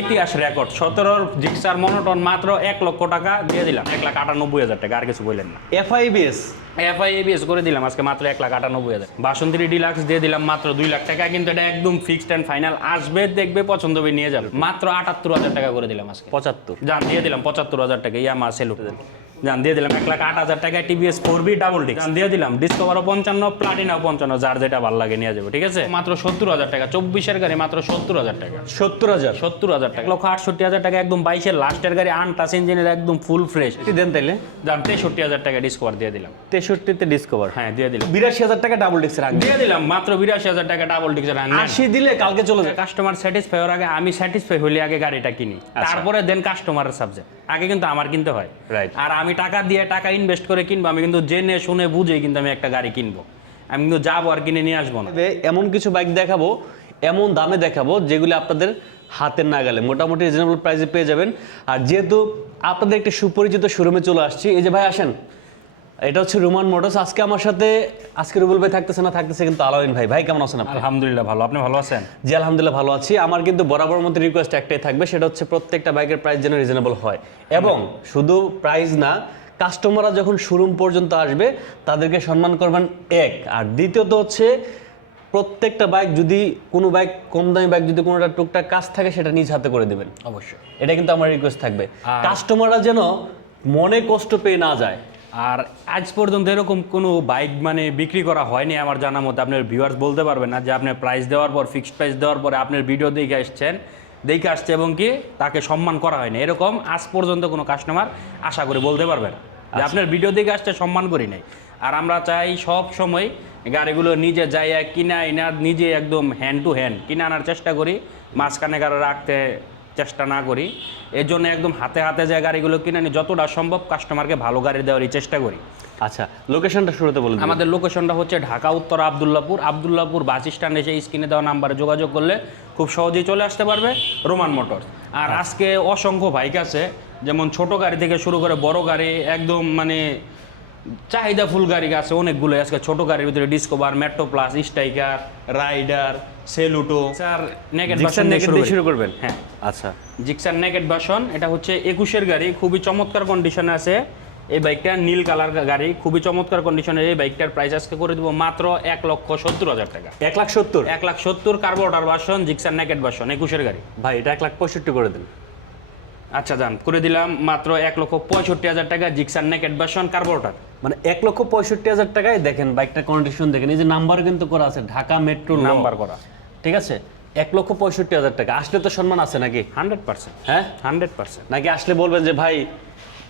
ইতিহাস record 17 Gixxer monotone মাত্র 1 লক্ষ টাকা দিয়ে দিলাম, 1,98,000 টাকা, আর কিছু বললেন না। এফআইবিএস এফআইএবিএস করে দিলাম আজকে মাত্র 1,98,000। বাসন্তী ডিলাক্স দিয়ে দিলাম মাত্র 2 লাখ টাকা, কিন্তু এটা একদম ফিক্সড অ্যান্ড ফাইনাল, আসবে দেখবে পছন্দ হবে নিয়ে যাবে, মাত্র 78,000 টাকা করে দিলাম আজকে। 75 জান দিয়ে দিলাম 75,000 টাকা, ইয়ামা সেলুট জান দিয়ে দিলাম 1,08,000 টাকা। টিভিএস 4B ডাবল ডিস্ক জান দিয়ে দিলাম, ডিসকভারও 55, প্লাটিনাও 55, যার যেটা ভালো লাগে নিয়ে যাবে, ঠিক আছে। মাত্র 70,000 টাকা, 24-এর গাড়ি মাত্র 70,000 টাকা। 70,000 টাকা, 1,68,000 টাকা একদম 22-এর লাস্টের গাড়ি, আনটাচ ইঞ্জিনের একদম ফুল ফ্রেশ দেন তাইলে। জান 63,000 টাকা ডিসকভার দিয়ে দিলাম। 63-তে ডিসকভার, হ্যাঁ দিয়ে দিলাম। 82,000 টাকা ডাবল ডিস্কের আগে দিয়ে দিলাম মাত্র 82,000 টাকা ডাবল ডিস্কের আগে। 80 দিলে কালকে চলে যায়। কাস্টমার স্যাটিসফাই হওয়ার আগে, আমি স্যাটিসফাই হলে আগে গাড়িটা কিনি, তারপরে দেন কাস্টমারের সাবজেক্ট, আগে কিন্তু আমার কিনতে হয়। রাইট। আর আমি টাকা দিয়ে টাকা ইনভেস্ট করে কিনবো, আমি কিন্তু জেনে শুনে বুঝে কিন্তু আমি একটা গাড়ি কিনবো, আমি কিন্তু যাবো আর কিনে নিয়ে আসবো না। এমন কিছু বাইক দেখাবো, এমন দামে দেখাবো যেগুলি আপনাদের হাতের নাগালে মোটামুটি রিজনেবল প্রাইসে পেয়ে যাবেন। আর যেহেতু আপনাদের একটা সুপরিচিত শোরুমে চলে আসছি, এই যে ভাই আসেন, এটা হচ্ছে রোমান মোটরস। আজকে আমার সাথে রুবেল ভাই থাকতেছে না, থাকতেছে কিন্তু আলাউদ্দিন ভাই। ভাই কেমন আছেন আপনি? আলহামদুলিল্লাহ ভালো, আপনি ভালো আছেন? জি আলহামদুলিল্লাহ ভালো আছি। আমার কিন্তু বরাবর মতো রিকোয়েস্ট একটাই থাকবে, সেটা হচ্ছে প্রত্যেকটা বাইকের প্রাইস যেন রিজনেবল হয়, এবং শুধু প্রাইস না, কাস্টমাররা যখন শোরুম পর্যন্ত আসবে তাদেরকে সম্মান করবেন এক। আর দ্বিতীয়ত হচ্ছে প্রত্যেকটা বাইক, যদি কোনো বাইক কম দামি বাইক যদি কোনোটা টুকটাক কাজ থাকে সেটা নিজ হাতে করে দেবেন অবশ্যই, এটা কিন্তু আমার রিকোয়েস্ট থাকবে। কাস্টমাররা যেন মনে কষ্ট পেয়ে না যায়। আর আজ পর্যন্ত এরকম কোনো বাইক মানে বিক্রি করা হয়নি আমার জানা মতো। আপনার ভিউয়ার্স বলতে পারবেন না যে আপনার প্রাইস দেওয়ার পর, ফিক্সড প্রাইস দেওয়ার পরে আপনার ভিডিও দেখে আসছে এবং কি তাকে সম্মান করা হয়নি, এরকম আজ পর্যন্ত কোনো কাস্টমার আশা করে বলতে পারবেন যে আপনার ভিডিও দেখে আসছে সম্মান করি নাই। আর আমরা চাই সব সময় গাড়িগুলো নিজে যাইয়া কিনা আইনা নিজে একদম হ্যান্ড টু হ্যান্ড কিনে আনার চেষ্টা করি, মাঝখানে কারো রাখতে চেষ্টা না করি। এর জন্য একদম হাতে হাতে যে গাড়িগুলো কিনে আনি, যতটা সম্ভব কাস্টমারকে ভালো গাড়ি দেওয়ারই চেষ্টা করি। আচ্ছা, লোকেশনটা শুরুতে বলুন। আমাদের লোকেশনটা হচ্ছে ঢাকা উত্তর আবদুল্লাপুর বাস স্ট্যান্ড, এসে স্ক্রিনে দেওয়া নাম্বারে যোগাযোগ করলে খুব সহজেই চলে আসতে পারবে রোমান মোটরস। আর আজকে অসংখ্য বাইক আছে, যেমন ছোট গাড়ি থেকে শুরু করে বড় গাড়ি, একদম মানে চাহিদা ফুল গাড়ি আছে অনেকগুলো আজকে। ছোট গাড়ির ভিতরে Discover, Metro Plus, Striker, Rider, Saluto. Sir naked version দিয়ে শুরু করবেন? হ্যাঁ আচ্ছা, জিক্সার নেকেড ভার্সন, এটা হচ্ছে 21-এর গাড়ি, খুবই চমৎকার কন্ডিশনে আছে এই বাইকটা, নীল কালার গাড়ি, খুবই চমৎকার কন্ডিশনের এই বাইকটার প্রাইস আজকে করে দেবো মাত্র 1,70,000 টাকা। 1,70,000? 1,70,000 carburettor version, Gixxer naked version, 21-এর গাড়ি। ভাই এটা 1,65,000 করে দেন। আচ্ছা যান, করে দিলাম মাত্র 1,65,000 টাকা, জিক্সার নেকেড ভার্সন কার্বোরেটর। মানে 1,65,000 টাকায় দেখেন বাইকটার কন্ডিশন দেখেন, এই যে নাম্বার কিন্তু করা আছে ঢাকা মেট্রো নাম্বার করা, ঠিক আছে। 1,65,000 টাকা আসলে তো সম্মান আছে নাকি? 100%। হ্যাঁ 100%। নাকি আসলে বলবেন যে ভাই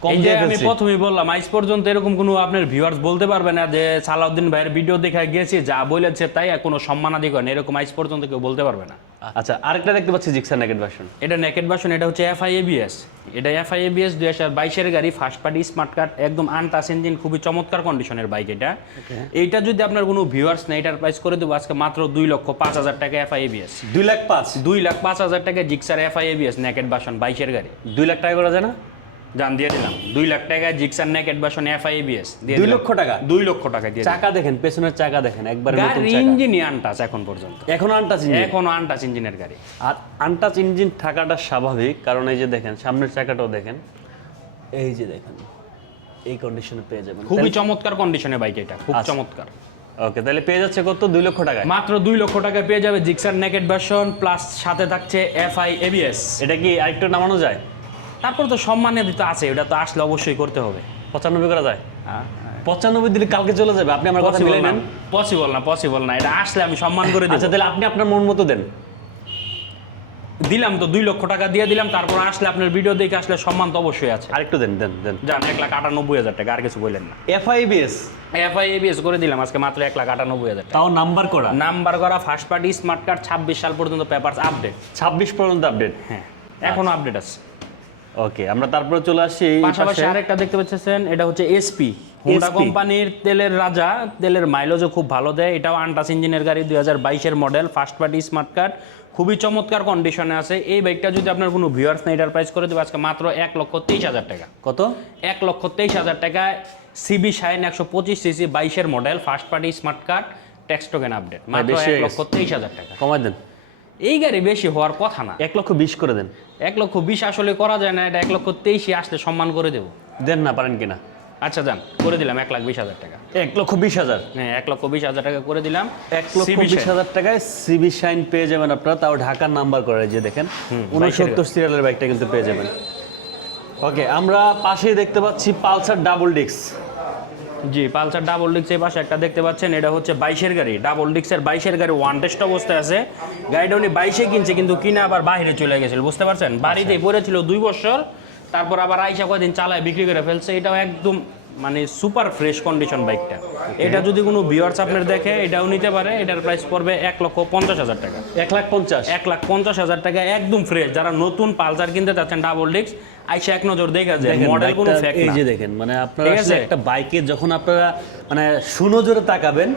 কম দিয়ে আমি ফেলছি? প্রথমেই বললাম, আজ পর্যন্ত এরকম কোনো আপনার ভিউয়ার্স বলতে পারবে না যে সালাউদ্দিন ভাইয়ের ভিডিও দেখে গেছি যা বলেছে তাই, কোনো সম্মানাদি করেন, এরকম আজ পর্যন্ত কেউ বলতে পারবে না। আচ্ছা, আরেকটা দেখতে পাচ্ছি জিক্সার নেকেড ভার্সন। এটা নেকেড ভার্সন, এটা হচ্ছে এফআইএবিএস। এটা এফআইএবিএস 2022-এর গাড়ি, ফার্স্ট পার্টি স্মার্ট কার্ড, একদম আনটাচ ইঞ্জিন, খুবই চমৎকার কন্ডিশনের বাইক এটা। এইটা যদি আপনার কোনো ভিউয়ার্স নেই, এটার প্রাইস করে দেবো আজকে মাত্র 2,05,000 টাকা এফআইএবিএস। 2,05,000? 2,05,000 টাকা জিক্সার এফআইএবিএস নেকেড ভার্সন 22-এর গাড়ি। 2 লাখ টাকা করা যায় না? জান দিয়ে দিলাম 2 লাখ টাকা জিক্সার নেকেড ভার্সন এফআইএবিএস দিয়ে 2 লক্ষ টাকা? 2 লক্ষ টাকা দিয়ে। চাকা দেখেন, পেছনের চাকা দেখেন, একবার নতুন গাড়ির চাকা। ইঞ্জিনই আনটাচ এখন পর্যন্ত, এখনো আনটাচ ইঞ্জিন? এখনো আনটাচ ইঞ্জিনের গাড়ি। আর আনটাচ ইঞ্জিন থাকাটা স্বাভাবিক, কারণ এই যে দেখেন সামনের চাকাটাও দেখেন, এই যে দেখেন এই কন্ডিশনে পেয়ে যাবেন। খুবই চমৎকার কন্ডিশনে বাইক এটা, খুব চমৎকার। ওকে, তাহলে পেয়ে যাচ্ছে কত? 2 লক্ষ টাকায়? মাত্র 2 লক্ষ টাকায় পেয়ে যাবে জিক্সার নেকেড ভার্সন, প্লাস সাথে থাকছে এফআইএবিএস। এটা কি আরেকটু নামানো যায়? তারপর তো সম্মানের দিতে আছে, এটা তো আসলে অবশ্যই করতে হবে। 95 করা যায়? 95 দিলে কালকে চলে যাবে, আপনি আমার কথা মিলে নেন। পসিবল না, এটা আসলে আমি সম্মান করে দিই। আচ্ছা, তাহলে আপনি আপনার মন মতো দেন। দিলাম তো 2 লক্ষ টাকা দিয়ে দিলাম, তারপর আসলে আপনার ভিডিও দেখে আসলে সম্মান তো অবশ্যই আছে। আরেকটু দেন দেন দেন। জান 1,98,000 টাকা, আর কিছু বললেন না। এফআইবিএস? এফআইএবিএস করে দিলাম আজকে মাত্র 1,98,000 টাকা। তাও নাম্বার করা? নাম্বার করা, ফার্স্ট পার্টি স্মার্ট কার্ড, 26 সাল পর্যন্ত পেপারস আপডেট। 26 পর্যন্ত আপডেট? হ্যাঁ, এখনো আপডেট আছে। ওকে, আমরা তারপরে চলে আসি পাশাপাশি আরেকটা দেখতে পাচ্ছেন, এটা হচ্ছে এসপি, হোন্ডা কোম্পানির তেলের রাজা, তেলের মাইলেজও খুব ভালো দেয়। এটাও আনটাচ ইঞ্জিনের গাড়ি, 2022-এর model, first party smart card, খুবই চমৎকার কন্ডিশনে আছে। এই বাইকটা যদি আপনার কোনো ভিউয়ার্স নেই, এটার প্রাইস করে দেবো আজকে মাত্র 1,23,000 টাকা। কত? 1,23,000 টাকায় সিবি শাইন 125 সিসি 22-এর model, first party smart card, tax token update, মাত্র 1,23,000 টাকা। কমাই দেন। এই গাড়ি বেশি হওয়ার কথা না। 1,20,000 করে দেন। 1,20,000 আসলে করা যায় না, এটা 1,23,000 আসলে সম্মান করে দেবো। দেন না পারেন কিনা? আচ্ছা যান, করে দিলাম 1,20,000 টাকা। 1,20,000 হ্যাঁ 1,20,000 টাকা করে দিলাম। 1,20,000 টাকায় সিবি শাইন পেয়ে যাবেন আপনারা, তাও ঢাকার নাম্বার করে, যে দেখেন 69 সিরিয়ালের বাইকটা কিন্তু পেয়ে যাবেন। ওকে, আমরা পাশেই দেখতে পাচ্ছি পালসার ডাবল ডিস্ক। জি, পালসার ডাবল ডিস্ক এই পাশে একটা দেখতে পাচ্ছেন, এটা হচ্ছে 22-এর গাড়ি, ডাবল ডিস্কের 22-এর গাড়ি, ওয়ান টেস্ট অবস্থায় আছে। গাড়িটা উনি 22-এ কিনছে, কিন্তু কিনা আবার বাইরে চলে গেছিল, বুঝতে পারছেন? বাড়িতেই পড়েছিল 2 বছর, তারপর আবার আইসা কয়দিন চালায় বিক্রি করে ফেলছে। এটাও একদম মানে সুপার ফ্রেশ কন্ডিশন বাইকটা। এটা যদি কোনো ভিউয়ার্স আপনার দেখে, এটাও নিতে পারে। এটার প্রাইস পড়বে 1,50,000 টাকা। 1,50,000 1,50,000 টাকা একদম ফ্রেশ। যারা নতুন পালসার কিনতে চাচ্ছেন ডাবল ডিস্ক, আইসা এক নজর দেখা যায়, মডেল কোনো ফেক এই না। যে দেখেন, মানে আপনারা আসলে একটা বাইকে যখন আপনারা মানে সুনজরে তাকাবেন,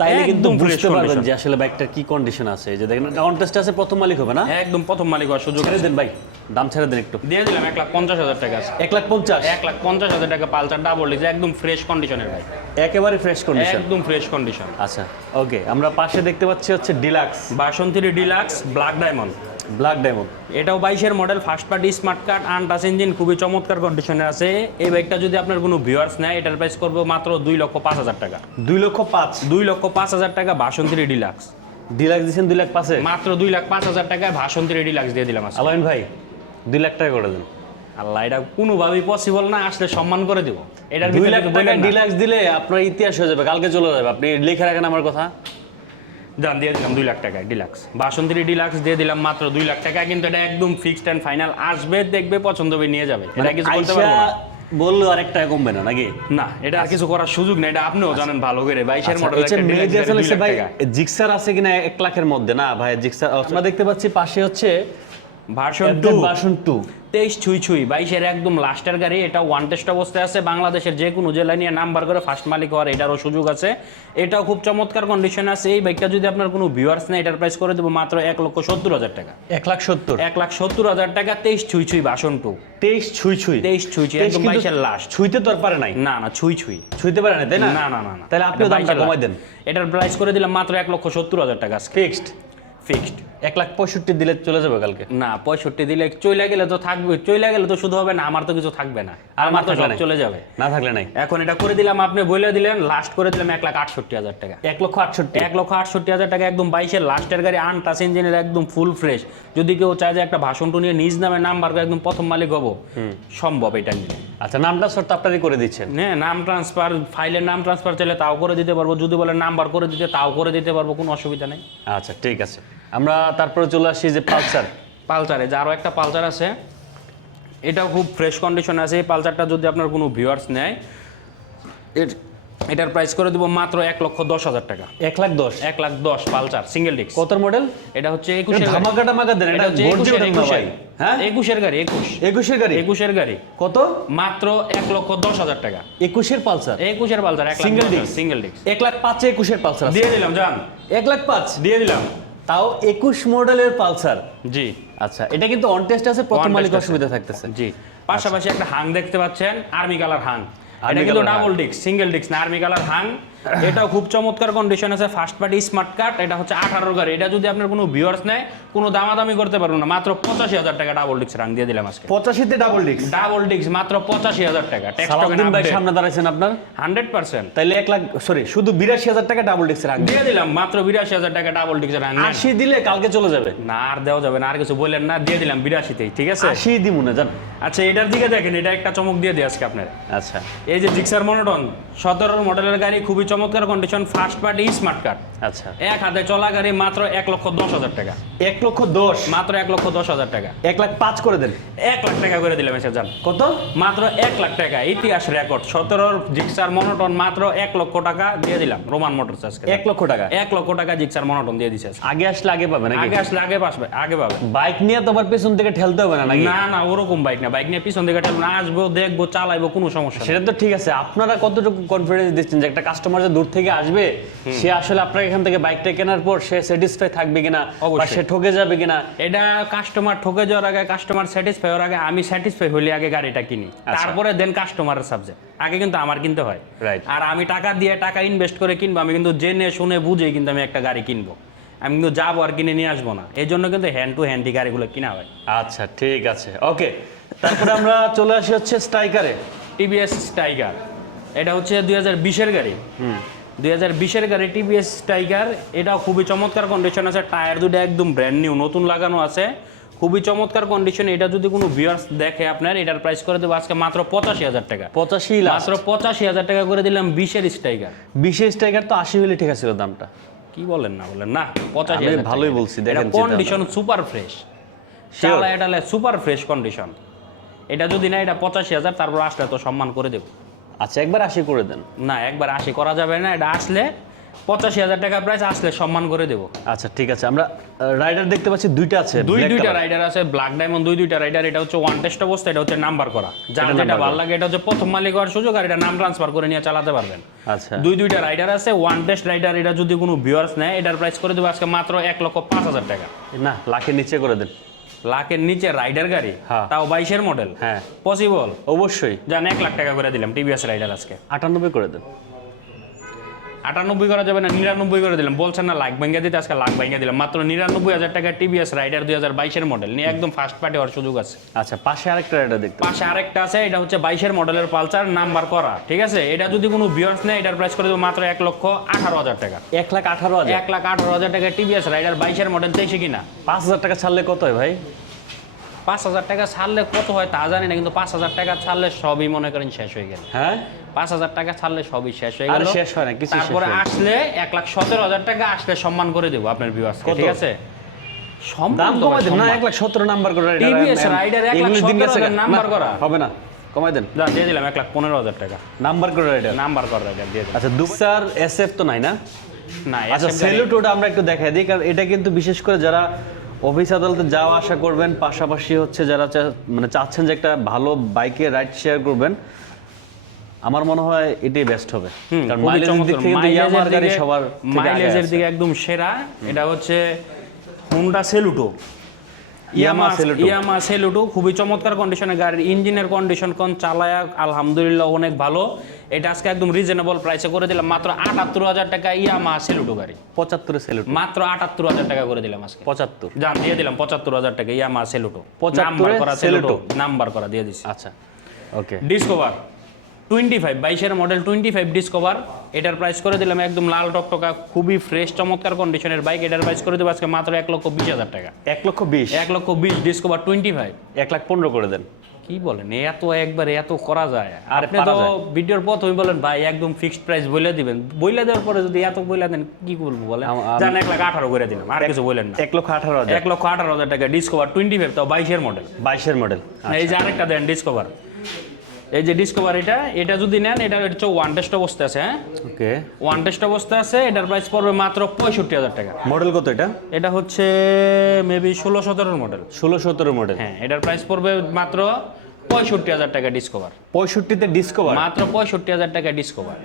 তাইলে কিন্তু একদম fresh বুঝতে পারবেন condition। যে আসলে বাইকটার কি কন্ডিশন আছে। এই যে দেখেন, ডাউন টেস্ট আছে, প্রথম মালিক হবে না? একদম প্রথম মালিক হওয়ার সুযোগ ছেড়ে আছে। দেন ভাই, দাম ছেড়ে দেন একটু। দিয়ে দিলাম 1,50,000 টাকা আছে। 1,50,000 1,50,000 টাকা পালসার ডাবল ডিস্ক, একদম ফ্রেশ কন্ডিশনের ভাই, একেবারে ফ্রেশ কন্ডিশন। একদম ফ্রেশ কন্ডিশন। আচ্ছা, ওকে, আমরা পাশে দেখতে পাচ্ছি হচ্ছে Deluxe, version 3 Deluxe black diamond. Black diamond. এটাও 22-এর model, first party smart card, untouched engine, খুবই চমৎকার কন্ডিশনে আছে। এই বাইকটা যদি আপনার কোনো ভিউয়ার্স নেয়, এটার প্রাইস করবে মাত্র 2,05,000 টাকা। 2,05,000 2,05,000 টাকা ভার্সন 3 ডিলাক্স। ডিলাক্স দিচ্ছেন 2,05,000 মাত্র 2,05,000 টাকায় ভার্সন 3 ডিলাক্স দিয়ে দিলাম আজকে। আলামিন ভাই 2,00,000 টাকা করে দেন। আল্লাহ, এটা কোনোভাবেই পসিবল না, আসলে সম্মান করে দিব। এটার 2,00,000 ভিতরে টাকা ডিলাক্স দিলে আপনার ইতিহাস হয়ে যাবে, কালকে চলে যাবে। আপনি লিখে রাখেন আমার কথা। দাম দিয়ে দিলাম 2,00,000 টাকায় ডিলাক্স, ভার্সন 3 ডিলাক্স দিয়ে দিলাম মাত্র 2,00,000 টাকা। কিন্তু এটা একদম ফিক্সড এন্ড ফাইনাল, আসবে দেখবে পছন্দ হবে নিয়ে যাবে, এটা কিছু করতে পারবো না। বললো আরেক টাকা কমবে না নাকি? না, এটা আর কিছু করার সুযোগ নেই, এটা আপনিও জানেন ভালো করে। 22-এর মডেল আচ্ছা, একটা ডিলাক্স মেহেদী হাসান এসে 2,00,000 ভাই টাকা। জিক্সার আছে কিনা 1,00,000-এর মধ্যে? না ভাই, জিক্সার আমরা দেখতে পাচ্ছি পাশে হচ্ছে ভার্সন 2 23 ছুঁই 22-এর একদম লাস্টের গাড়ি। এটা ওয়ান টেস্ট অবস্থায় আছে, বাংলাদেশের যে কোনো জেলা নিয়ে নাম্বার করে ফার্স্ট মালিক হওয়ার এটারও সুযোগ আছে। এটাও খুব চমৎকার কন্ডিশন আছে। এই বাইকটা যদি আপনার কোনো ভিউয়ার্স নেই, এটার প্রাইস করে দেবো মাত্র 1,70,000 টাকা। 1,70,000 1,70,000 টাকা। 23 ছুঁই ভার্সন 2, 23 ছুঁই 23 ছুঁই একদম 22-এর লাস্ট। ছুঁইতে তো আর পারে নাই। না ছুঁই ছুঁইতে পারে না, তাই না? না। তাহলে আপনিও দামটা কমাই দেন। এটার প্রাইস করে দিলাম মাত্র 1,70,000 টাকা ফিক্সড। ফিক্সড। 1,65,000 দিলে চলে যাবে কালকে। না, 65 দিলে চলে গেলে তো থাকবে, চলে গেলে তো শুধু হবে না, আমার তো কিছু থাকবে না, আর আমার তো সব চলে যাবে। না থাকলে নাই। এখন এটা করে দিলাম, আপনি বলে দিলেন, লাস্ট করে দিলাম 1,68,000 টাকা। 1,68,000 1,68,000 টাকা একদম 22-এর লাস্টের গাড়ি, আনটাচ ইঞ্জিনের, একদম ফুল ফ্রেশ। যদি কেউ চায় যে একটা ভাষণ নিয়ে নিজ নামে নাম্বার করে একদম প্রথম মালিক হবো, সম্ভব এটা নিয়ে। আচ্ছা, নামটা শর্ত আপনারই করে দিচ্ছেন? হ্যাঁ, নাম ট্রান্সফার, ফাইলের নাম ট্রান্সফার চাইলে তাও করে দিতে পারবো, যদি বলে নাম্বার করে দিতে তাও করে দিতে পারবো, কোনো অসুবিধা নেই। আচ্ছা, ঠিক আছে। আমরা তারপরে চলে আসি যে পালসারে, যে আরও একটা পালসার আছে, এটাও খুব ফ্রেশ কন্ডিশনে আছে। এই পালসারটা যদি আপনার কোনো ভিউয়ার্স নেয়, এটার প্রাইস করে দেবো মাত্র 1,10,000 টাকা। 1,10,000 1,10,000 পালসার সিঙ্গেল ডিস্ক। কত মডেল? এটা হচ্ছে 21-এর গাড়ি। ধামাকা টামাকা দেন, এটা হচ্ছে গর্জে ওঠেন না ভাই। হ্যাঁ, 21-এর গাড়ি, 21-এর গাড়ি। 21-এর গাড়ি কত? মাত্র 1,10,000 টাকা। 21-এর পালসার, 21-এর Pulsar, single disc. Single disc 1,05,000 21-এর পালসার দিয়ে দিলাম, জান 1,05,000 দিয়ে দিলাম। তাও 21 মডেলের পালসার। জি, আচ্ছা, এটা কিন্তু অন টেস্ট আছে, প্রথম On মালিক test আছে। অসুবিধা থাকতেছে। জি, পাশাপাশি একটা হাং দেখতে পাচ্ছেন, আর্মি কালার হাং। Army এটা কিন্তু colour double disc, single disk না, আর্মি কালার হাং। এটাও খুব চমৎকার কন্ডিশন আছে, ফার্স্ট পার্টি স্মার্ট কার্ড। এটা হচ্ছে 18 গাড়ি। এটা যদি আপনার কোনো ভিউয়ার্স নেয়, কোনো দামাদামি করতে পারবেন না, মাত্র 85,000 টাকা ডাবল ডিস্ক হাং দিয়ে দিলাম আজকে। 85-তে ডাবল ডিস্ক, ডাবল ডিস্ক মাত্র 85,000 টাকা। সালাউদ্দিন ভাই সামনে দাঁড়াইছেন আপনার, 100%। তাইলে 1,00,000 সরি শুধু 82,000 টাকা ডাবল ডিস্ক রাখবেন। দিয়ে দিলাম মাত্র 82,000 টাকা ডাবল ডিস্ক হাং। 80 দিলে কালকে চলে যাবে। না, আর দেওয়া যাবে না, আর কিছু বললেন না, দিয়ে দিলাম 82-তেই, ঠিক আছে? 80 দিমু না জান। আচ্ছা, এটার দিকে দেখেন, এটা একটা চমক দিয়ে দিই আজকে আপনার। আচ্ছা, এই যে জিক্সার মনোটন 17 মডেলের গাড়ি, খুবই চমৎকার condition, first party smart card. আচ্ছা, এক হাতে চলা গাড়ি, মাত্র 1,10,000 টাকা। 1,10,000 মাত্র 1,10,000 টাকা। 1,05,000 করে দেন। 1,00,000 টাকা করে দিলাম এসে যান। কত? মাত্র 1,00,000 টাকা, ইতিহাস রেকর্ড। 17 জিক্সার মনোটন মাত্র 1,00,000 টাকা দিয়ে দিলাম রোমান মোটরস আজকে। 1,00,000 টাকা। 1,00,000 টাকা জিক্সার মনোটন দিয়ে দিছে আজকে। আগে আসলে আগে পাবে নাকি? আগে আসলে আগে পাবে, আগে পাবে। বাইক নিয়ে তো আবার পেছন থেকে ঠেলতে হবে না নাকি? না, ওরকম বাইক না, বাইক নিয়ে পিছন দিকে ঠেলবো না, আসবো, দেখবো, চালাইবো, কোনো সমস্যা নেই। সেটা তো ঠিক আছে। আপনারা কতটুকু কনফিডেন্স দিচ্ছেন যে একটা কাস্টমার যে দূর থেকে আসবে, সে আসলে আপনার এখান থেকে বাইকটা কেনার পর সে স্যাটিসফাই থাকবে কিনা, বা অবশ্যই। সে ঠকে যাবে কিনা? এটা কাস্টমার ঠকে যাওয়ার আগে, কাস্টমার স্যাটিসফাই হওয়ার আগে, আমি স্যাটিসফাই হলে আগে গাড়িটা কিনি, তারপরে দেন কাস্টমারের সাবজেক্ট। আগে কিন্তু আমার কিনতে হয়। রাইট। আর আমি টাকা দিয়ে টাকা ইনভেস্ট করে কিনবো, আমি কিন্তু জেনে শুনে বুঝে কিন্তু আমি একটা গাড়ি কিনবো। আমি কিন্তু যাবো আর কিনে নিয়ে আসবো না, এই জন্য কিন্তু হ্যান্ড টু হ্যান্ড গাড়িগুলো কিনা হয়। আচ্ছা ঠিক আছে, ওকে। তারপরে আমরা চলে আসি হচ্ছে স্ট্রাইকারে। টিভিএস স্ট্রাইকার, এটা হচ্ছে 2020-এর গাড়ি। 2020-এর গাড়ি টিভিএস স্ট্রাইকার, এটাও খুবই চমৎকার কন্ডিশন আছে, টায়ার দুটো একদম ব্র্যান্ড নিউ নতুন লাগানো আছে, খুবই চমৎকার কন্ডিশন। এটা যদি কোনো ভিউয়ার্স দেখে আপনার, এটার প্রাইস করে দেবো আজকে মাত্র 85,000 টাকা। 85 লাখ, মাত্র 85,000 টাকা করে দিলাম 20-এর স্ট্রাইকার। 20 স্ট্রাইকার তো 80 হলে ঠিক আছে দামটা। কি বলেন না বলেন না, 85,000 আমি ভালোই বলছি, দেখেন কন্ডিশন সুপার ফ্রেশ, চালায় এটা সুপার ফ্রেশ কন্ডিশন। এটা যদি না, এটা 85,000, তারপর আসলে তো সম্মান করে দেব। আচ্ছা একবার 80 করে দেন। না, একবার 80 করা যাবে না, এটা আসলে 85,000 টাকা প্রাইস, আসলে সম্মান করে দেব। আচ্ছা ঠিক আছে, আমরা রাইডার দেখতে পাচ্ছি দুইটা আছে, দুইটা রাইডার আছে, ব্ল্যাক ডায়মন্ড দুইটা রাইডার। এটা হচ্ছে ওয়ান টেস্ট অবস্থা, এটা হচ্ছে নাম্বার করা, যার যেটা ভালো লাগে। এটা হচ্ছে প্রথম মালিক হওয়ার সুযোগ, আর এটা নাম ট্রান্সফার করে নিয়ে চালাতে পারবেন। আচ্ছা দুইটা রাইডার আছে, ওয়ান টেস্ট রাইডার। এটা যদি কোনো ভিউয়ার্স নেয়, এটার প্রাইস করে দেবো আজকে মাত্র 1,05,000 টাকা। না, লাখের নিচে করে দেন। লাখের নিচে রাইডার গাড়ি, হ্যাঁ। তাও 22-এর মডেল, হ্যাঁ পসিবল? অবশ্যই। জান 1 লাখ টাকা করে দিলাম টিভিএস রাইডার আজকে। 98 করে দেন। 98 করা যাবে না, 99 করে দিলাম। বলছেন না লাখ ভাঙ্গা দিতে, আজকে লাখ ভাঙ্গা দিলাম। মাত্র 99,000 টাকা টিভিএস রাইডার 2022-এর মডেল নিয়ে একদম ফার্স্ট পার্টি হওয়ার সুযোগ আছে। আচ্ছা, পাশে আরেকটা রাইডার দেখতে পাশে আরেকটা আছে, এটা হচ্ছে 22-এর মডেলের পালসার, নাম্বার করা, ঠিক আছে? এটা যদি কোনো ভিউয়ার্স নেয়, এটার প্রাইস করে দেবো মাত্র 1,18,000 টাকা। 1,18,000, 1,18,000 টাকা টিভিএস রাইডার 22-এর মডেল, 23 কিনা। 5,000 টাকা ছাড়লে কত হয় ভাই? 5,000 টাকা ছাড়লে কত হয় তা জানি না, কিন্তু 5,000 টাকা ছাড়লে সবই মনে করেন শেষ হয়ে গেল। হ্যাঁ, 5,000 টাকা ছাড়লে সবই শেষ হয়ে আরে গেল। শেষ হয় না, কিছু শেষ তারপরে হয় না। আসলে 1,17,000 টাকা আসলে সম্মান করে দেবো আপনার ভিউয়ার্সকে, কত? ঠিক আছে? দাম কমাই দেন না, 1,17,000 নাম্বার করে রাইডার। টিভিএস রাইডার 1,17,000 নাম্বার করা হবে না, কমাই দেন। যা দিয়ে দিলাম 1,15,000 টাকা নাম্বার করে রাইডার, নাম্বার করা রাইডার দিয়ে দিলাম। আচ্ছা দুসার এসএফ তো নাই না? না, আচ্ছা SF গাড়ি- সেলুটোটা আমরা একটু দেখাই দিই, কারণ এটা কিন্তু বিশেষ করে যারা অফিস আদালতে যাওয়া আসা করবেন, পাশাপাশি হচ্ছে যারা মানে চাচ্ছেন যে একটা ভালো বাইকে রাইড শেয়ার করবেন, আমার মনে হয় এটাই বেস্ট হবে। কারণ খুবই মাইলেজের দিক চমৎকার। থেকে কিন্তু ইয়ামাহার গাড়ি সবার মাইলেজের দিকে একদম সেরা। এটা হচ্ছে হোন্ডা সেলুটো, ইয়ামা সেলুটো, খুবই চমৎকার কন্ডিশনের গাড়ির। ইঞ্জিনের কন্ডিশন কোন চালায়া আলহামদুলিল্লাহ অনেক ভালো। এটা আজকে একদম রিজনেবল প্রাইসে করে দিলাম মাত্র 78,000 টাকা। ইয়ামা সেলুটো গাড়ি 75 সেলুটো, মাত্র 78,000 টাকা করে দিলাম আজকে। 75। জান দিয়ে দিলাম 75,000 টাকা ইয়ামা সেলুটো, 75 নাম্বার করা সেলুটো। সেলুটো, নাম্বার করা দিয়ে দিছি। আচ্ছা ওকে। ডিসকভার 25, 22-এর মডেল 25 ডিসকভার, এটার প্রাইস করে দিলাম একদম লাল টকটকা, খুবই ফ্রেশ চমৎকার কন্ডিশনের বাইক। এটার প্রাইস করে দেবো আজকে মাত্র 1,20,000 টাকা। 1,20,000, 1,20,000 ডিসকভার 25। 1,15,000 করে দেন। কি বলেন, এত একবারে এত করা যায়? আরে আপনি পারা তো যায়। ভিডিওর প্রথমে বলেন ভাই একদম ফিক্সড প্রাইস বলে দিবেন, বইলে দেওয়ার পরে যদি এত বইলা দেন কি বলবো বলেন? জান 1,18,000 করে দিলাম, আর কিছু বলেন না। 1,18,000, 1,18,000 টাকা ডিসকভার 25, তাও 22-এর মডেল। 22-এর মডেল। এই যে আরেকটা দেন ডিসকভার, এই যে ডিসকভার, এটা যদি নেন, এটা হচ্ছে ওয়ান টেস্ট অবস্থা আছে। হ্যাঁ ওকে, ওয়ান টেস্ট অবস্থা আছে, এটার প্রাইস পড়বে মাত্র 65,000 টাকা। মডেল কত এটা? এটা হচ্ছে মেবি 16-17 মডেল। 16-17 মডেল। হ্যাঁ, এটার প্রাইস পড়বে মাত্র 65,000 টাকা ডিসকভার। 65-তে ডিসকভার, মাত্র 65,000 টাকা ডিসকভার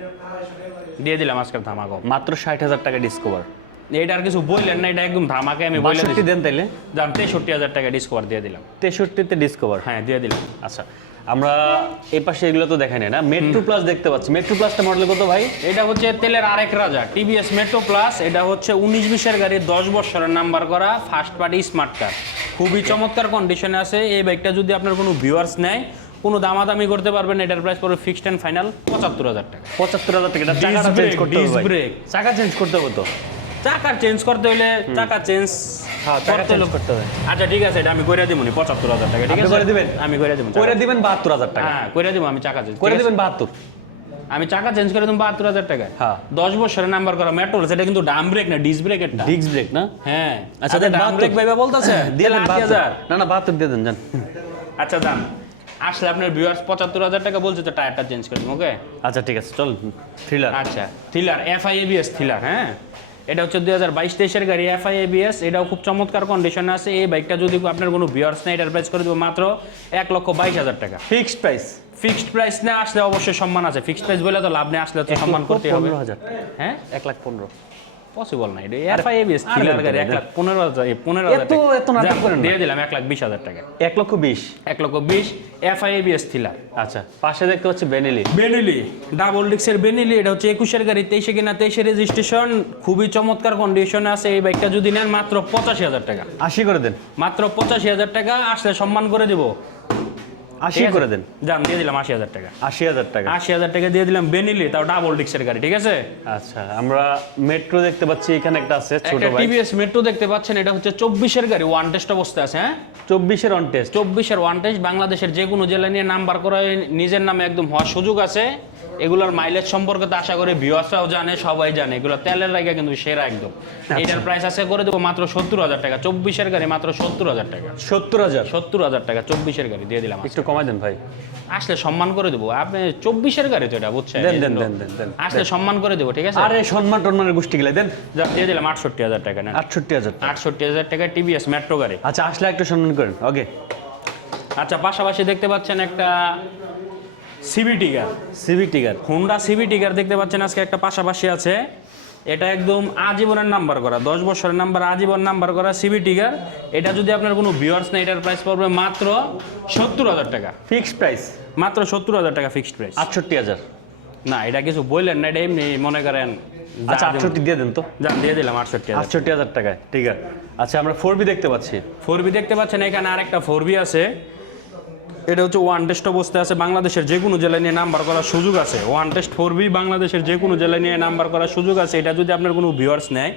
দিয়ে দিলাম আজকে ধামাকা। মাত্র 60,000 টাকা ডিসকভার। এটা আর কিছু বললেন না, এটা একদম ধামাকে আমি বলে 62 দেন তাইলে। দাম 63,000 টাকা ডিসকভার দিয়ে দিলাম। 63-তে ডিসকভার, হ্যাঁ দিয়ে দিলাম। আচ্ছা আমরা এই পাশে এগুলো তো দেখাই না। মেট্রো প্লাস দেখতে পাচ্ছি, মেট্রো প্লাসটা মডেল কত ভাই? এটা হচ্ছে তেলের আরেক রাজা, টিভিএস মেট্রো প্লাস। এটা হচ্ছে 19-20-এর গাড়ি, 10 বছরের নাম্বার করা, ফার্স্ট পার্টি স্মার্ট কার, খুবই চমৎকার কন্ডিশনে আছে। এই বাইকটা যদি আপনার কোনো ভিউয়ার্স নেয়, কোনো দামাদামি করতে পারবেন। এটার প্রাইস পড়বে ফিক্সড এন্ড ফাইনাল 75,000 টাকা। 75,000 টাকা। এটা চাকাটা চেঞ্জ করতে হবে ভাই। চাকা চেঞ্জ করতে হবে তো? চাকা চেঞ্জ করতে হলে চাকা চেঞ্জ করতে হবে। আচ্ছা ঠিক আছে, এটা আমি করে দিব 75,000 টাকা। ঠিক আপনি আছে করে দিবেন? আমি করে দিব। করে দিবেন 72,000 টাকা। হ্যাঁ করে দিব, আমি চাকা চেঞ্জ করে দিবেন 72। আমি চাকা চেঞ্জ করে দেবো 72,000 টাকা। হ্যাঁ। 10 বছরের নাম্বার করা মেট্রো, সেটা কিন্তু ডাম ব্রেক না, ডিস্ক ব্রেক। এটা ডিস্ক ব্রেক না? হ্যাঁ। আচ্ছা আচ্ছা ডাম ব্রেক ভাইবা বলতাছে দিয়ে দেন 80,000। না না 72 দিয়ে দেন জান। আচ্ছা দাম আসলে আপনার ভিউয়ার্স 75,000 টাকা বলছে, তো টায়ারটা চেঞ্জ করে দেবো। ওকে আচ্ছা ঠিক আছে, চল থ্রিলার। আচ্ছা থ্রিলার FI-ABS থ্রিলার। হ্যাঁ, এটা হচ্ছে 2022-23-এর গাড়ি FI-ABS। এটাও খুব চমৎকার কন্ডিশনে আছে। এই বাইকটা যদি আপনার কোনো ভিউয়ার্স নেই, এটার প্রাইস করে দেবো মাত্র 1,22,000 টাকা। Fixed price. ফিক্সড প্রাইস না আসলে অবশ্যই সম্মান আছে, ফিক্সড প্রাইস বলে তো লাভ নেই, আসলে তো সম্মান করতে হবে। 15,000। হ্যাঁ 1,15,000। পসিবল না, এটা এফআইএবিএস থ্রিলার গাড়ি 1,15,000 এত নাটক করেন না। দিয়ে দিলাম 1,20,000 টাকা। 1,20,000 1,20,000 এফআইএবিএস থ্রিলার। আচ্ছা, পাশে দেখতে পাচ্ছি বেনেলি। বেনেলি ডাবল ডিক্সের বেনেলি, এটা হচ্ছে 21-এর গাড়ি, 23-এ কিনা 23-এ রেজিস্ট্রেশন, খুবই চমৎকার কন্ডিশনে আছে। এই বাইকটা যদি নেন মাত্র 85,000 টাকা। 80 করে দেন। মাত্র 85,000 টাকা, আসলে সম্মান করে দেব। 80 করে দেন। যান, দিয়ে দিলাম 80,000 টাকা। 80,000 টাকা। 80,000 টাকা দিয়ে দিলাম বেনেলি, তাও ডাবল ডিক্সের গাড়ি, ঠিক আছে। আচ্ছা, আমরা মেট্রো দেখতে পাচ্ছি, এখানে একটা আছে ছোট একটা বাইক। টিভিএস মেট্রো দেখতে পাচ্ছেন, এটা হচ্ছে 24-এর গাড়ি, ওয়ান টেস্ট অবস্থায় আছে। হ্যাঁ, 24-এর অন টেস্ট। 24-এর ওয়ান টেস্ট, বাংলাদেশের যে কোনো জেলা নিয়ে নাম্বার করা নিজের নামে একদম হওয়ার সুযোগ আছে। এগুলোর মাইলেজ সম্পর্কে তো আশা করি ভিউয়ার্সরাও জানে, সবাই জানে। এগুলো তেলের জায়গা কিন্তু সেরা একদম। এটার প্রাইস আছে করে দেবো মাত্র 70,000 টাকা। 24-এর গাড়ি মাত্র 70,000 টাকা। 70,000। 70,000 টাকা 24-এর গাড়ি দিয়ে দিলাম। একটু কমাই দেন ভাই। আসলে সম্মান করে দেবো। আপনি 24-এর গাড়ি তো এটা, বুঝছেন? দেন দেন দেন দেন দেন। আসলে সম্মান করে দেবো, ঠিক আছে। আরে সম্মান টন্মানের গোষ্ঠী গেলে দেন। দিয়ে দিলাম 68,000 টাকা। নেন 68,000। 68,000 টাকা টিভিএস মেট্রো গাড়ি। আচ্ছা, আসলে একটু সম্মান করেন। ওকে। আচ্ছা, পাশাপাশি দেখতে পাচ্ছেন একটা সিভি টিগার। সিভি টিগার। হোন্ডা সিভি টিগার দেখতে পাচ্ছেন আজকে একটা পাশাপাশি আছে। এটা একদম আজীবনের নাম্বার করা, 10 বছরের নাম্বার, আজীবন নাম্বার করা সিভি টিগার। এটা যদি আপনার কোনো ভিউয়ার্স নেই, এটার প্রাইস পড়বে মাত্র 70,000 টাকা। ফিক্সড প্রাইস মাত্র 70,000 টাকা ফিক্সড প্রাইস। 68,000। না, এটা কিছু বললেন না, এটা এমনি মনে করেন। আচ্ছা, 68 দিয়ে দেন তো। যান, দিয়ে দিলাম 68,000। 68,000 টাকায় টিগার। আচ্ছা, আমরা 4B দেখতে পাচ্ছি। 4B দেখতে পাচ্ছেন, এখানে আরেকটা 4B আছে। এটা হচ্ছে ওয়ান টেস্ট অবস্থায় আছে, বাংলাদেশের যে কোনো জেলায় নিয়ে নাম্বার করার সুযোগ আছে। ওয়ান টেস্ট 4B বাংলাদেশের যে কোনো জেলায় নিয়ে নাম্বার করার সুযোগ আছে। এটা যদি আপনার কোনো ভিউয়ার্স নেয়,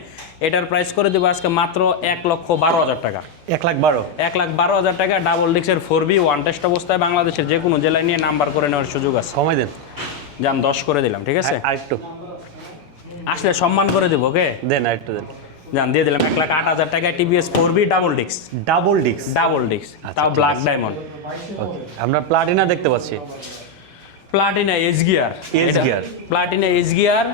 এটার প্রাইস করে দেবো আজকে মাত্র 1,12,000 টাকা। 1,12,000। 1,12,000 টাকা ডাবল ডিক্সের 4B ওয়ান টেস্ট অবস্থায়, বাংলাদেশের যে কোনো জেলায় নিয়ে নাম্বার করে নেওয়ার সুযোগ আছে। কমাই দেন। যান, 10 করে দিলাম, ঠিক আছে। আরেকটু আসলে সম্মান করে দেবো। ওকে, দেন, আরেকটু দেন। যান, দিয়ে দিলাম 1,08,000 টাকায় টিভিএস 4B ডাবল ডিক্স। ডাবল ডিক্স। ডাবল ডিক্স, আচ্ছা, তাও ঠিক ব্ল্যাক আছে। ডায়মন্ড। ওকে, আমরা প্লাটিনা দেখতে পাচ্ছি। Platina H gear. H gear. Platina H gear,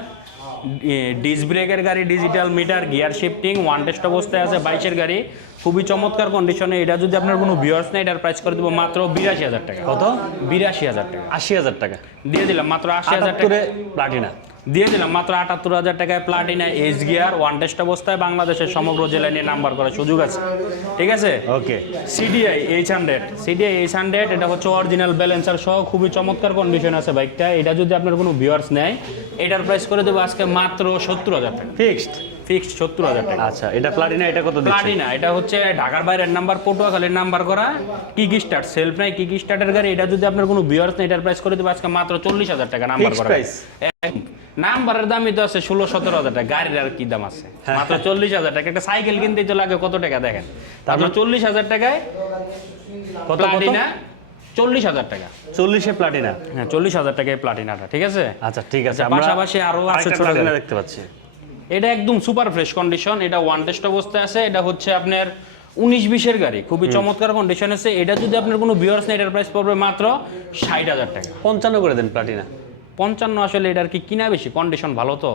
disc ব্রেকের গাড়ি, digital meter, gear shifting, one test অবস্থায় আছে, 22-এর গাড়ি, খুবই চমৎকার কন্ডিশনে। এটা যদি আপনার কোনো ভিউয়ার্স নেই, এটার প্রাইস করে দেবো মাত্র 82,000 টাকা। কত? 82,000 টাকা। 80,000 টাকা দিয়ে দিলাম মাত্র 80,000 টাকা। 78 প্লাটিনা। দিয়ে দিলাম মাত্র 78,000 টাকায় Platina H gear, one test অবস্থায়, বাংলাদেশের সমগ্র জেলায় নিয়ে নাম্বার করার সুযোগ আছে, ঠিক আছে। ওকে। সিডিআই H100, সিডিআই H100, এটা হচ্ছে অরিজিনাল ব্যালেন্সার সহ, খুবই চমৎকার কন্ডিশন আছে বাইকটা। এটা যদি আপনার কোনো ভিউয়ার্স নেয়, এটার প্রাইস করে দেবো আজকে মাত্র 70,000 টাকা। ফিক্সড। ফিক্সড 70,000 টাকা। আচ্ছা, এটা প্লাটিনা, এটা কত দিচ্ছেন? প্লাটিনা এটা হচ্ছে ঢাকার বাইরের নাম্বার, পটুয়াখালীর নাম্বার করা, কিক স্টার্ট, সেলফ নাই, কিক স্টার্টের গাড়ি। এটা যদি আপনার কোনো ভিউয়ার্স নেই, এটার প্রাইস করে দেবো আজকে মাত্র 40,000 টাকা নাম্বার Fixed করা। price? নাম্বারের দামই তো আছে 16-17,000 টাকা, গাড়ির আর কি দাম আছে? মাত্র 40,000 টাকা। একটা সাইকেল কিনতেই তো লাগে কত টাকা, দেখেন। তারপর 40,000 টাকায় কত? প্লাটিনা, 40,000 টাকা। 40-এ প্লাটিনা। হ্যাঁ, 40,000 টাকায় প্লাটিনাটা, ঠিক আছে। আচ্ছা, ঠিক আছে। আচ্ছা, পাশাপাশি আরো আছে আরেকটা ছোট প্লাটিনা গাড়ি। দেখতে পাচ্ছি। এটা একদম সুপার ফ্রেশ কন্ডিশন, এটা ওয়ান টেস্ট অবস্থায় আছে। এটা হচ্ছে আপনার 19-20-এর গাড়ি, খুবই চমৎকার কন্ডিশন আছে। এটা যদি আপনার কোনো ভিউয়ার্স নেই, এটার প্রাইস পড়বে মাত্র 60,000 টাকা। 55 করে দেন প্লাটিনা। 55 আসলে এটার কি কিনা বেশি, কন্ডিশন ভালো তো,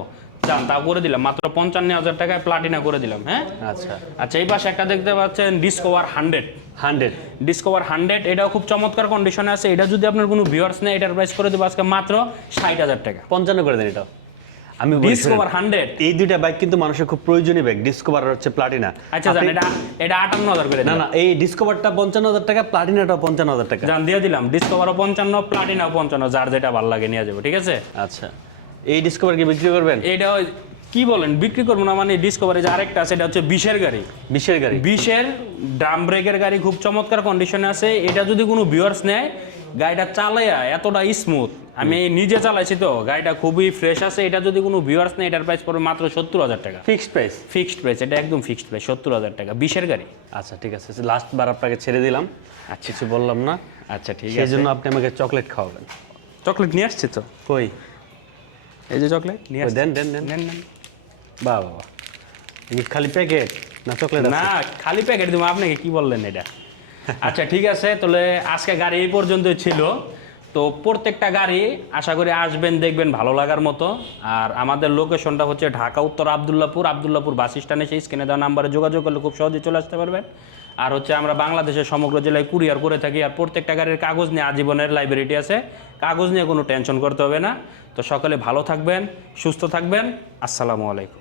যান তাও করে দিলাম মাত্র 55,000 টাকায় প্লাটিনা করে দিলাম। হ্যাঁ, আচ্ছা। আচ্ছা, এই পাশে একটা দেখতে পাচ্ছেন ডিসকভার 100। 100। ডিসকভার 100, এটাও খুব চমৎকার কন্ডিশনে আছে। এটা যদি আপনার কোনো ভিউয়ার্স নেই, এটার প্রাইস করে দেবো আজকে মাত্র 60,000 টাকা। 55 করে দেন এটা। আমি ডিসকভার 100, এই দুইটা বাইক কিন্তু মানুষের খুব প্রয়োজনীয় বাইক, ডিসকভার আর হচ্ছে প্লাটিনা। আচ্ছা জান, এটা 58,000 করে না না, এই ডিসকভারটা 55,000 টাকা, প্লাটিনাটাও 55,000 টাকা। জান, দিয়ে দিলাম। ডিসকভারও 55, প্লাটিনাও 55, যার যেটা ভালো লাগে নিয়ে যাবো, ঠিক আছে। আচ্ছা, এই ডিসকভার কি বিক্রি করবেন? এটা কি বলেন, বিক্রি করবো না মানে? ডিসকভারে যে আরেকটা আছে, এটা হচ্ছে 20-এর গাড়ি। 20-এর গাড়ি। 20-এর ড্রাম ব্রেকের গাড়ি, খুব চমৎকার কন্ডিশনে আছে। এটা যদি কোনো ভিউয়ার্স নেয়, গাড়িটা চালাইয়া এতটা স্মুথ, আমি নিজে চালাইছি তো, গাড়িটা খুবই ফ্রেশ আছে। এটা যদি কোনো ভিউয়ার্স নেয়, এটার প্রাইস পড়বে মাত্র 70,000 টাকা। Fixed price? ফিক্সড প্রাইস, এটা একদম ফিক্সড প্রাইস, 70,000 টাকা, 20-এর গাড়ি। আচ্ছা, ঠিক আছে। লাস্ট বার আপনাকে ছেড়ে দিলাম, আচ্ছা, কিছু বললাম না। আচ্ছা, ঠিক সেই আছে। জন্য আপনি আমাকে চকলেট খাওয়াবেন। চকলেট নিয়ে আসছে তো, কই? এই যে চকলেট নিয়ে আসছে। দেন দেন দেন। নেন নেন। বাহ বাহ, এই খালি প্যাকেট না চকলেট? না, খালি প্যাকেট দিব আপনাকে, কি বললেন এটা? আচ্ছা, ঠিক আছে, তাহলে আজকে গাড়ি এই পর্যন্তই ছিল। তো প্রত্যেকটা গাড়ি আশা করি আসবেন, দেখবেন, ভালো লাগার মতো। আর আমাদের লোকেশনটা হচ্ছে ঢাকা উত্তর আব্দুল্লাপুর বাস স্ট্যান্ডে, সেই স্ক্রিনে দেওয়া নাম্বারে যোগাযোগ করলে খুব সহজে চলে আসতে পারবেন। আর হচ্ছে আমরা বাংলাদেশের সমগ্র জেলায় কুরিয়ার করে থাকি। আর প্রত্যেকটা গাড়ির কাগজ নিয়ে আজীবনের লাইব্রেরিটি আছে, কাগজ নিয়ে কোনো টেনশন করতে হবে না। তো সকলে ভালো থাকবেন, সুস্থ থাকবেন। আসসালামু আলাইকুম।